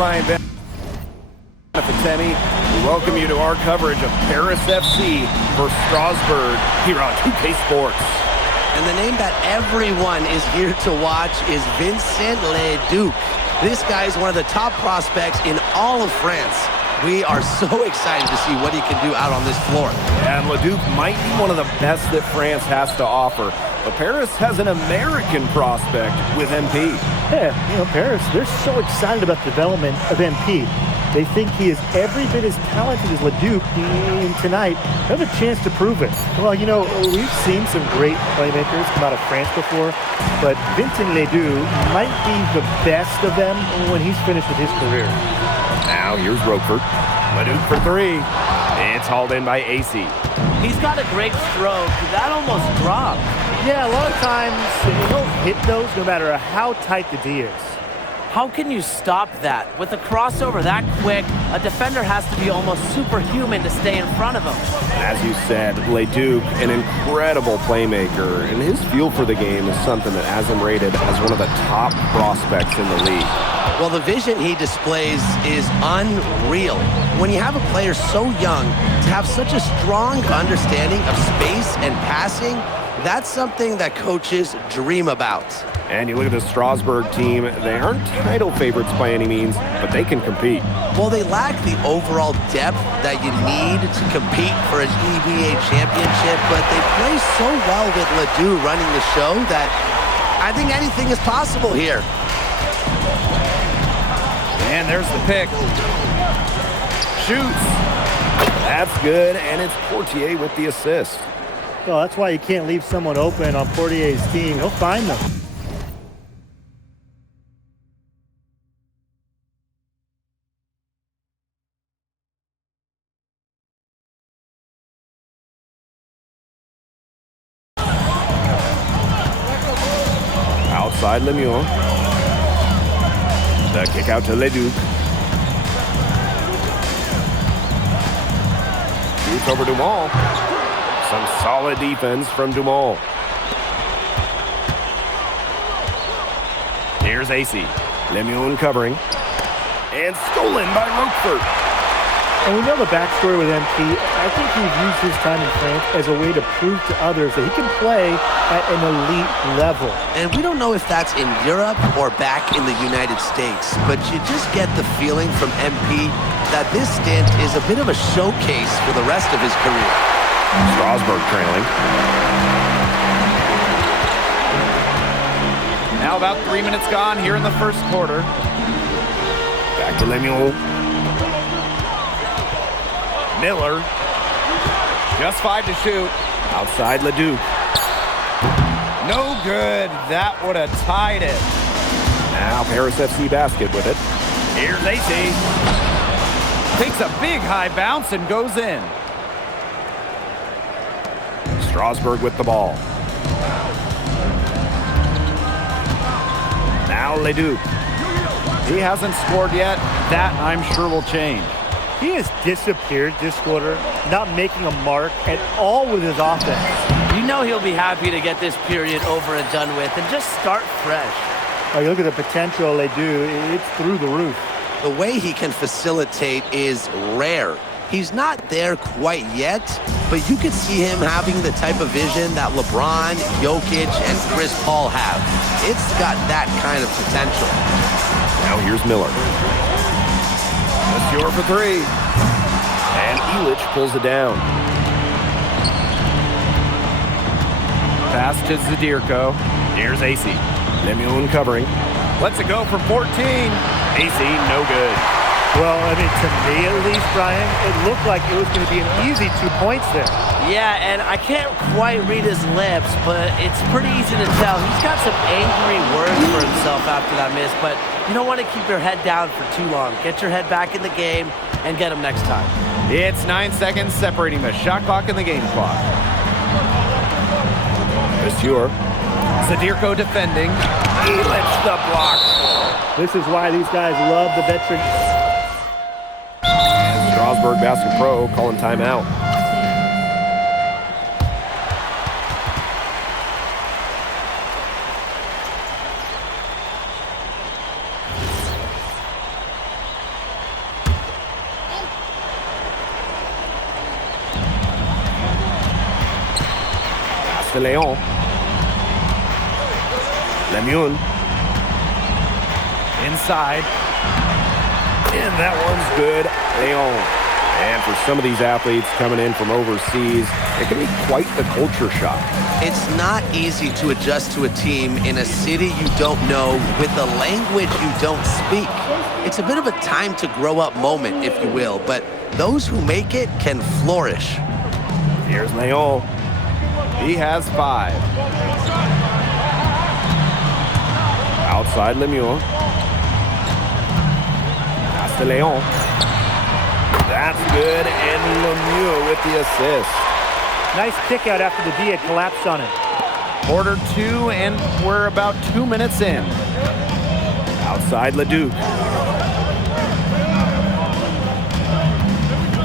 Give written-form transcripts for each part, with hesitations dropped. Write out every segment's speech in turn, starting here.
Brian Fatemi. We welcome you to our coverage of Paris FC versus Strasbourg here on 2K Sports. And the name that everyone is here to watch is Vincent Leduc. This guy is one of the top prospects in all of France. We are so excited to see what he can do out on this floor. And Leduc might be one of the best that France has to offer. But Paris has an American prospect with MP. Yeah, Paris, they're so excited about the development of MP. They think he is every bit as talented as Leduc, and tonight they have a chance to prove it. Well, we've seen some great playmakers come out of France before, but Vincent Leduc might be the best of them when he's finished with his career. Now here's Roquefort. Leduc for three. It's hauled in by AC. He's got a great stroke. That almost dropped. Yeah, a lot of times he'll hit those no matter how tight the D is. How can you stop that? With a crossover that quick, a defender has to be almost superhuman to stay in front of him. As you said, Leduc, an incredible playmaker, and his feel for the game is something that has him rated as one of the top prospects in the league. Well, the vision he displays is unreal. When you have a player so young, to have such a strong understanding of space and passing, that's something that coaches dream about. And you look at the Strasbourg team, they aren't title favorites by any means, but they can compete. Well, they lack the overall depth that you need to compete for an EVA championship, but they play so well with Ledoux running the show that I think anything is possible here. And there's the pick. Shoots. That's good, and it's Portier with the assist. Well, that's why you can't leave someone open on Portier's team. He'll find them. Outside Lemieux. The kick out to Leduc. Shoots over Dumont. Some solid defense from Dumont. Here's AC. Lemieux covering. And stolen by Roquefort. And we know the backstory with MP. I think he's used his time in France as a way to prove to others that he can play at an elite level. And we don't know if that's in Europe or back in the United States, but you just get the feeling from MP that this stint is a bit of a showcase for the rest of his career. Strasbourg trailing. Now about 3 minutes gone here in the first quarter. Back to Lemieux. Miller. Just 5 to shoot. Outside Leduc. No good. That would have tied it. Now Paris FC basket with it. Here's AC. Takes a big high bounce and goes in. Strasbourg with the ball. Now Leduc. He hasn't scored yet. That, I'm sure, will change. He has disappeared this quarter, not making a mark at all with his offense. You know he'll be happy to get this period over and done with and just start fresh. Oh, you look at the potential they do, it's through the roof. The way he can facilitate is rare. He's not there quite yet, but you could see him having the type of vision that LeBron, Jokic, and Chris Paul have. It's got that kind of potential. Now here's Miller. Monsieur for three. And Illich pulls it down. Pass to Zadirko. Here's AC. Lemieux covering. Lets it go from 14. AC, no good. Well, I mean, to me at least, Brian, it looked like it was going to be an easy 2 points there. Yeah, and I can't quite read his lips, but it's pretty easy to tell. He's got some angry words for himself after that miss, but you don't want to keep your head down for too long. Get your head back in the game and get him next time. It's 9 seconds separating the shot clock and the game clock. Monsieur. Zadirko defending. Illich the block. This is why these guys love the veteran. And Strasbourg Basket Pro calling timeout. Castellon. Lemieux. Inside. And that one's good. Leon. And for some of these athletes coming in from overseas, it can be quite the culture shock. It's not easy to adjust to a team in a city you don't know with a language you don't speak. It's a bit of a time to grow up moment, if you will, but those who make it can flourish. Here's Leon. He has 5. Outside Lemieux. Castellon. That's good, and Lemieux with the assist. Nice kick out after the D had collapsed on him. Quarter 2, and we're about 2 minutes in. Outside Leduc.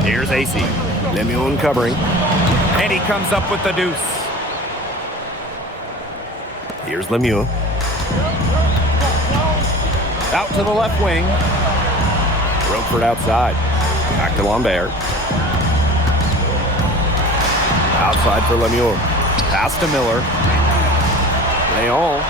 Here's AC. Lemieux covering. And he comes up with the deuce. Here's Lemieux. Out to the left wing. Roquefort outside. Back to Lambert. Outside for Lemieux. Pass to Miller. Leon.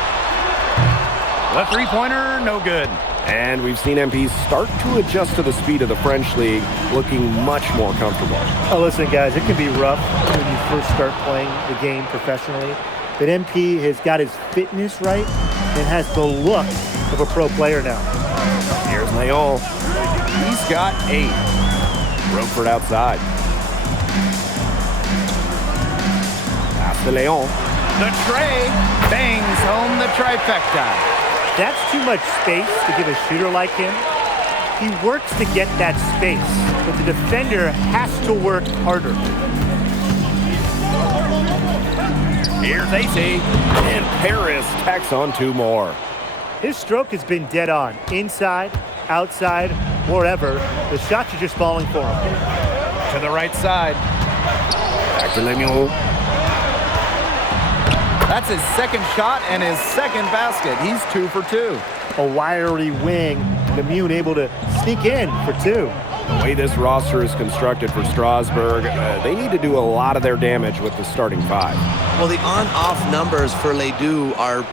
The three-pointer, no good. And we've seen MP start to adjust to the speed of the French league, looking much more comfortable. Oh, listen, guys, it can be rough when you first start playing the game professionally. But MP has got his fitness right and has the look of a pro player now. Here's Leon. He's got 8. Roquefort outside. Pass to Leon. The tray bangs home the trifecta. That's too much space to give a shooter like him. He works to get that space, but the defender has to work harder. Here's AC. And Paris tacks on 2 more. His stroke has been dead on. Inside, outside, wherever. The shots are just falling for him. To the right side. Back to Lemieux. That's his second shot and his second basket. He's 2 for 2. A wiry wing. Lemieux able to sneak in for 2. The way this roster is constructed for Strasbourg, they need to do a lot of their damage with the starting 5. Well, the on-off numbers for Ledoux are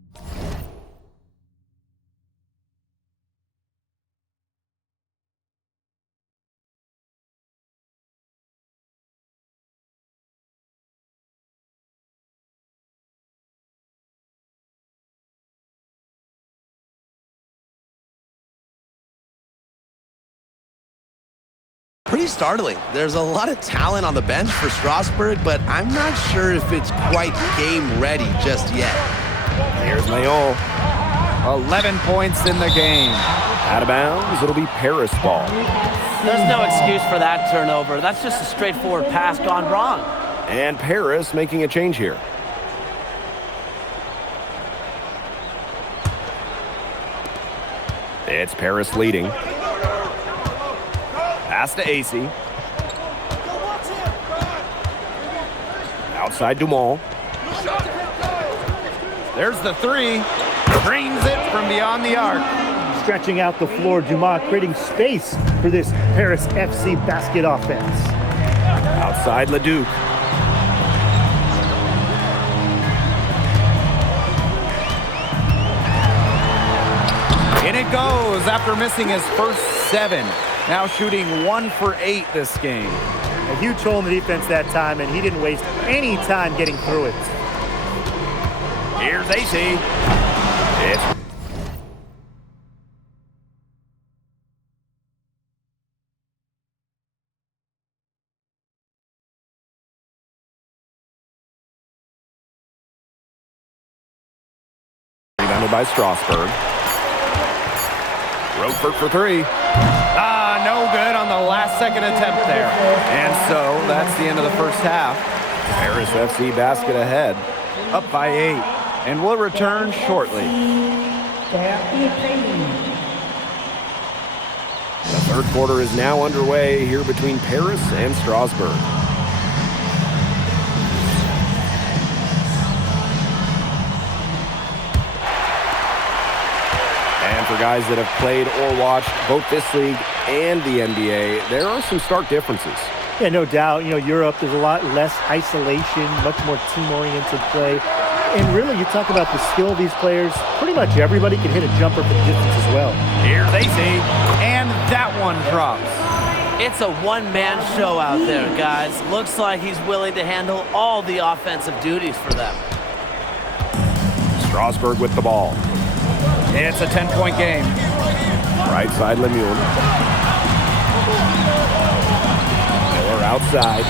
pretty startling. There's a lot of talent on the bench for Strasbourg, but I'm not sure if it's quite game ready just yet. Here's Leon. 11 points in the game. Out of bounds, it'll be Paris ball. There's no excuse for that turnover. That's just a straightforward pass gone wrong. And Paris making a change here. It's Paris leading. Pass to AC. Outside Dumont. There's the 3. Drains it from beyond the arc. Stretching out the floor, Dumas creating space for this Paris FC basket offense. Outside Leduc. In it goes after missing his first 7. Now shooting 1 for 8 this game. A huge hole in the defense that time, and he didn't waste any time getting through it. Here's AC. It's rebounded by Strasbourg. Roquefort for 3. No good on the last second attempt there. And so that's the end of the first half. Paris FC basket ahead. Up by 8. And we'll return shortly. The third quarter is now underway here between Paris and Strasbourg. And for guys that have played or watched both this league and the NBA, there are some stark differences. Yeah, no doubt. Europe, there's a lot less isolation, much more team-oriented play. And really, you talk about the skill of these players, pretty much everybody can hit a jumper from distance as well. Here's AC, and that one drops. It's a one-man show out there, guys. Looks like he's willing to handle all the offensive duties for them. Strasburg with the ball. It's a 10-point game. Right side, Lemuel. Miller outside.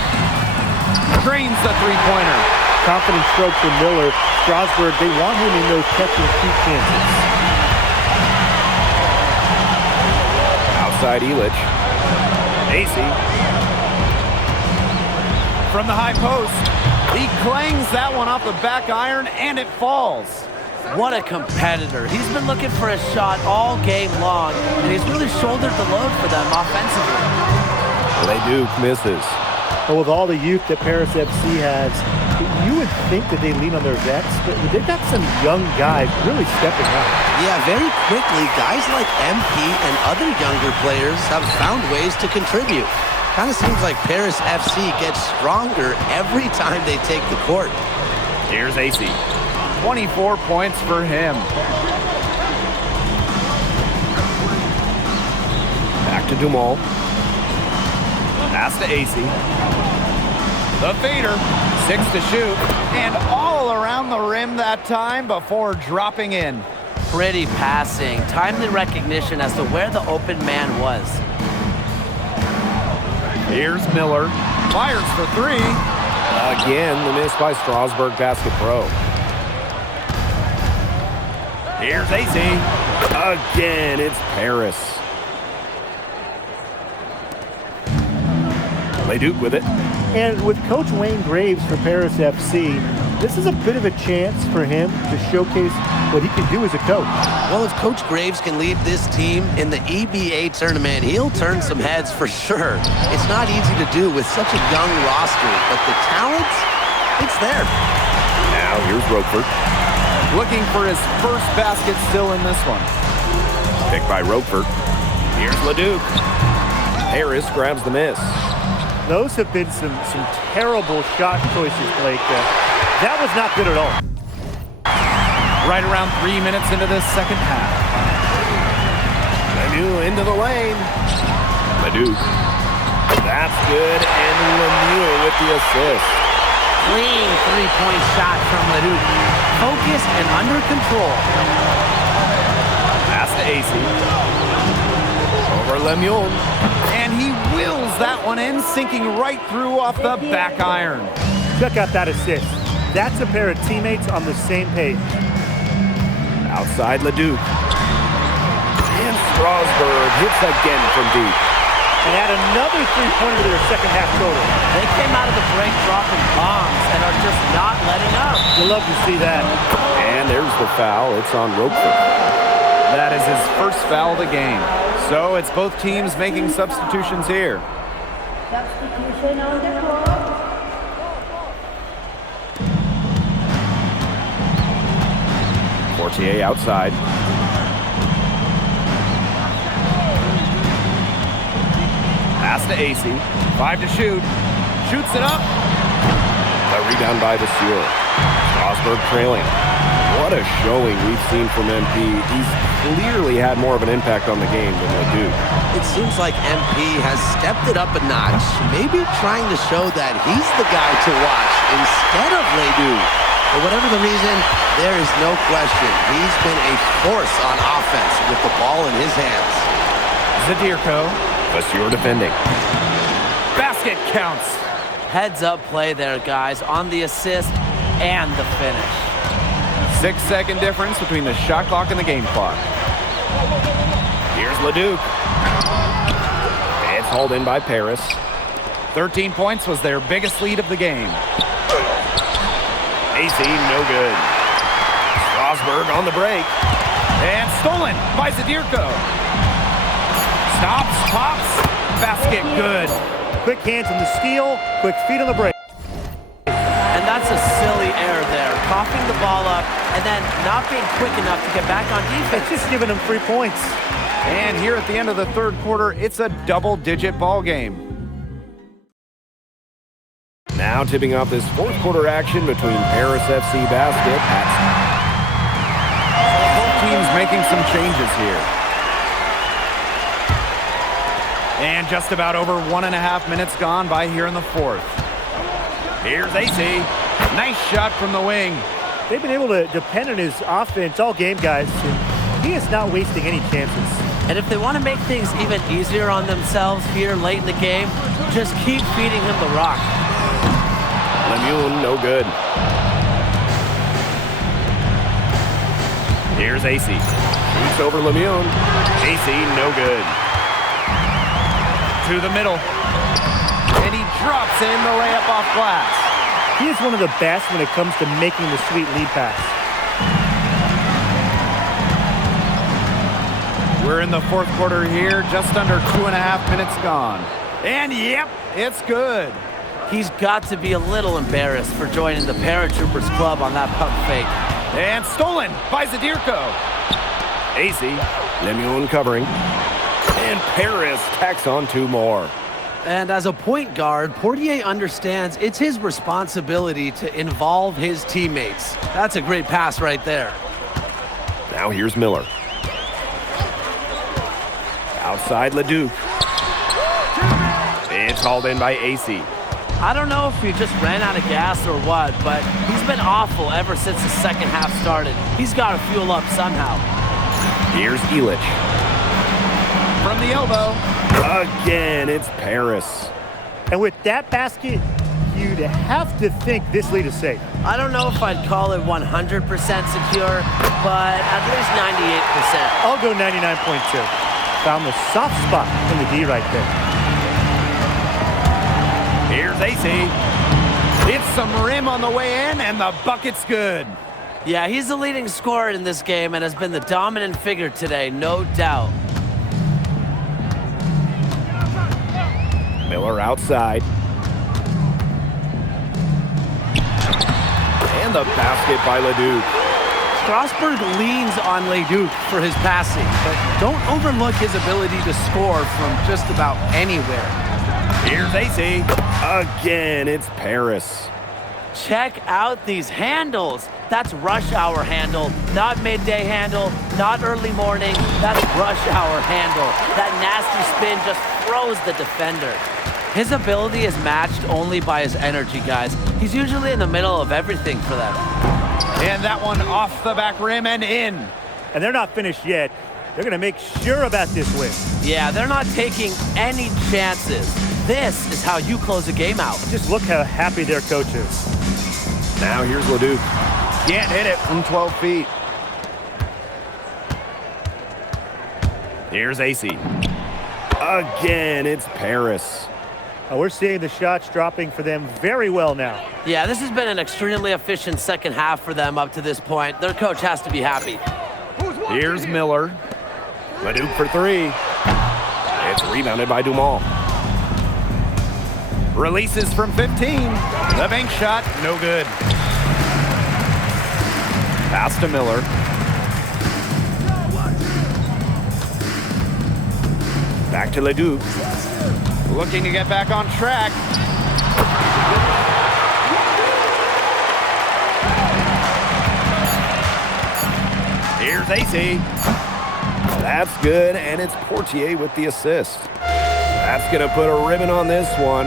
Drains the three-pointer. Confident stroke for Miller. Strasburg, they want him in those catch-and-shoot chances. Outside, Elich. AC. From the high post. He clangs that one off the back iron, and it falls. What a competitor. He's been looking for a shot all game long, and he's really shouldered the load for them offensively. Leduc misses. But with all the youth that Paris FC has, you would think that they lean on their vets, but they've got some young guys really stepping up. Yeah, very quickly, guys like MP and other younger players have found ways to contribute. Kind of seems like Paris FC gets stronger every time they take the court. Here's AC. 24 points for him. Back to Dumal. Pass to AC. The fader. 6 to shoot. And all around the rim that time before dropping in. Pretty passing. Timely recognition as to where the open man was. Here's Miller. Fires for three. Again, the miss by Strasburg Basket Pro. Here's AC. Again, it's Paris. Leduc with it. And with Coach Wayne Graves for Paris FC, this is a bit of a chance for him to showcase what he can do as a coach. Well, if Coach Graves can lead this team in the EBA tournament, he'll turn some heads for sure. It's not easy to do with such a young roster, but the talent, it's there. Now here's Roquefort. Looking for his first basket still in this one. Picked by Roquefort. Here's Leduc. Harris grabs the miss. Those have been some terrible shot choices, Blake. That was not good at all. Right around 3 minutes into this second half. Lemieux into the lane. Leduc. That's good, and Lemieux with the assist. Clean three-point shot from Leduc. Focused and under control. Pass to AC. Over Lemieux. And he wheels that one in, sinking right through off the back iron. Check out that assist. That's a pair of teammates on the same page. Outside Leduc. And Strasburg hits again from deep. And add another three-pointer to their second half total. They came out of the break dropping bombs and are just not letting up. You'll love to see that. And there's the foul. It's on Roquefort. That is his first foul of the game. So it's both teams making substitutions here. Substitution on the floor. Fortier outside. Pass to AC. 5 to shoot. Shoots it up. The rebound by Vasseur. Strasburg trailing. What a showing we've seen from MP. He's clearly had more of an impact on the game than Leduc. It seems like MP has stepped it up a notch, maybe trying to show that he's the guy to watch instead of Leduc. For whatever the reason, there is no question. He's been a force on offense with the ball in his hands. Zadirko. Vasseur defending. Basket counts. Heads up play there, guys, on the assist and the finish. 6-second difference between the shot clock and the game clock. Here's Leduc. It's hauled in by Paris. 13 points was their biggest lead of the game. AC, no good. Strasburg on the break. And stolen by Zadirko. Stops, pops, basket good. Quick hands on the steal, quick feet on the break. And that's a silly error there. Coughing the ball up and then not being quick enough to get back on defense. It's just giving them 3 points. And here at the end of the third quarter, it's a double-digit ball game. Now tipping off this fourth quarter action between Paris FC Basket at... Both teams making some changes here. And just about over 1.5 minutes gone by here in the fourth. Here's AC. Nice shot from the wing. They've been able to depend on his offense all game, guys. And he is not wasting any chances. And if they want to make things even easier on themselves here late in the game, just keep feeding him the rock. Lemoon, no good. Here's AC. Shoots over Lemoon. AC, no good. To the middle. And he drops in the layup off glass. He is one of the best when it comes to making the sweet lead pass. We're in the fourth quarter here, just under 2.5 minutes gone. And yep, it's good. He's got to be a little embarrassed for joining the Paratroopers Club on that pump fake. And stolen by Zadirko. AC, Lemoon covering. And Paris tacks on 2 more. And as a point guard, Portier understands it's his responsibility to involve his teammates. That's a great pass right there. Now here's Miller. Outside Leduc. It's hauled in by AC. I don't know if he just ran out of gas or what, but he's been awful ever since the second half started. He's got to fuel up somehow. Here's Elich. From the elbow. Again, it's Paris. And with that basket, you'd have to think this lead is safe. I don't know if I'd call it 100% secure, but at least 98%. I'll go 99.2. Found the soft spot in the D right there. Here's AC. It's some rim on the way in, and the bucket's good. Yeah, he's the leading scorer in this game and has been the dominant figure today, no doubt. Miller outside. And the basket by Leduc. Strasburg leans on Leduc for his passing, but don't overlook his ability to score from just about anywhere. Here's AC. Again, it's Paris. Check out these handles. That's rush hour handle, not midday handle, not early morning. That's rush hour handle. That nasty spin just throws the defender. His ability is matched only by his energy, guys. He's usually in the middle of everything for them. And that one off the back rim and in. And they're not finished yet. They're going to make sure about this win. Yeah, they're not taking any chances. This is how you close a game out. Just look how happy their coach is. Now here's Leduc. Can't hit it from 12 feet. Here's AC. Again, it's Paris. We're seeing the shots dropping for them very well now. Yeah, this has been an extremely efficient second half for them up to this point. Their coach has to be happy. Here's Miller. Leduc for 3. It's rebounded by Dumont. Releases from 15. The bank shot, no good. Pass to Miller. Back to Leduc. Looking to get back on track. Here's AC. That's good, and it's Portier with the assist. That's going to put a ribbon on this one.